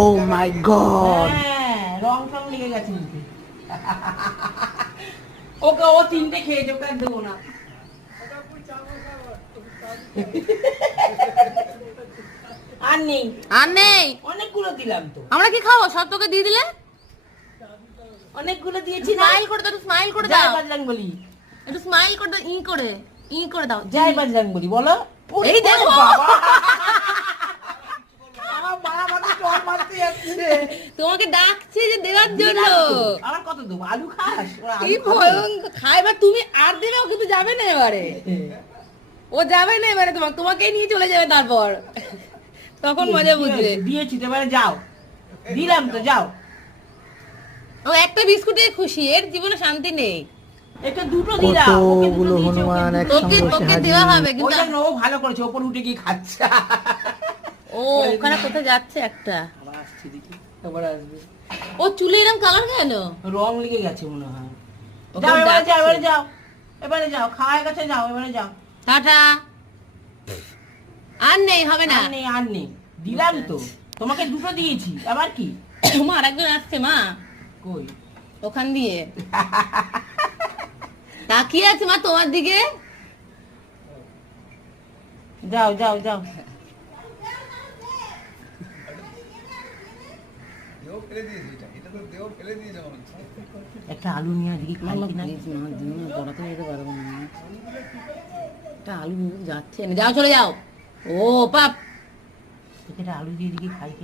ও মাই god, হ্যাঁ, রং টং লেগে গেছে মুখে। ওকে ও তিনটে খেয়েছে, ওকে আর দেবো না। আর নেই, আর নেই। অনেকগুলো দিলাম তো, আমরা কি খাবো? সব তোকে দিয়ে দিলে। অনেকগুলো দিয়েছি না। স্মাইল করে দাও, একটু স্মাইল করে জয় দাও, বজরং বলি, একটু স্মাইল করে দাও, ই করে দাও। জয় বজরং বলি বলো। এই দেখো। বাবা, আমার মা আমাকে চড় মারতে যাচ্ছে। তোমাকে ডাকছে যে দেওয়ার জন্য। দিলাম তো। আবার কত দেবো? আলু খাস? ওরা কি আলু খাবে? ভয়ঙ্কর খাই। এবার তুমি আর দেবে, ও কিন্তু যাবে না এবারে। ও যাবে না এবারে, তোমাকেই নিয়ে চলে যাবে তারপর। তখন মজা বুঝবে। দিয়েছি তো, এবারে যাও। দিলাম তো, যাও। ও একটা বিস্কুটে খুশি, এর জীবনে শান্তি নেই। এটা দুটো দিলাম, ওকে দুটো কতগুলো দিয়েছি, ওকে হনুমান দুটো। একসঙ্গে তোকে এসে তোকে হাজির। দেওয়া হবে ওই কিন্তু। জন্য ও ভালো করেছে, ওপর উঠে গিয়ে খাচ্ছে। ও ওখানে কোথায় যাচ্ছে একটা। আবার আসছে দেখি, আবার আসবে। ও চুলে এরকম কালার কেন? রং লেগে গেছে মনে হয়। ওকে যাও এবারে, যাও ডাকছে। এবারে, যাও এবারে, যাও খাওয়া হয়ে গেছে, যাও এবারে, যাও। টাটা। আর নেই, হবে না। আর নেই, আর নেই, দিলাম তো, তোমাকে দুটো দিয়েছি, আবার কি? মা আরেকজন আসছে মা, কই? ওখান দিয়ে তাকিয়ে আছে মা তোমার দিকে। যাও যাও যাও। দেও ফেলে দিয়েছে, এটা তো দেও ফেলে দিয়েছে মনে হচ্ছে। একটা আলু নিয়ে দিকে খাই মামা কিনা। প্লিজ মা, দিও না, পড়াতে যেতে পারবো না। একটা আলু যাচ্ছে না, যাও চলে যাও। ও পাপ। একটা আলু দিয়ে দিকে খাই কিনা।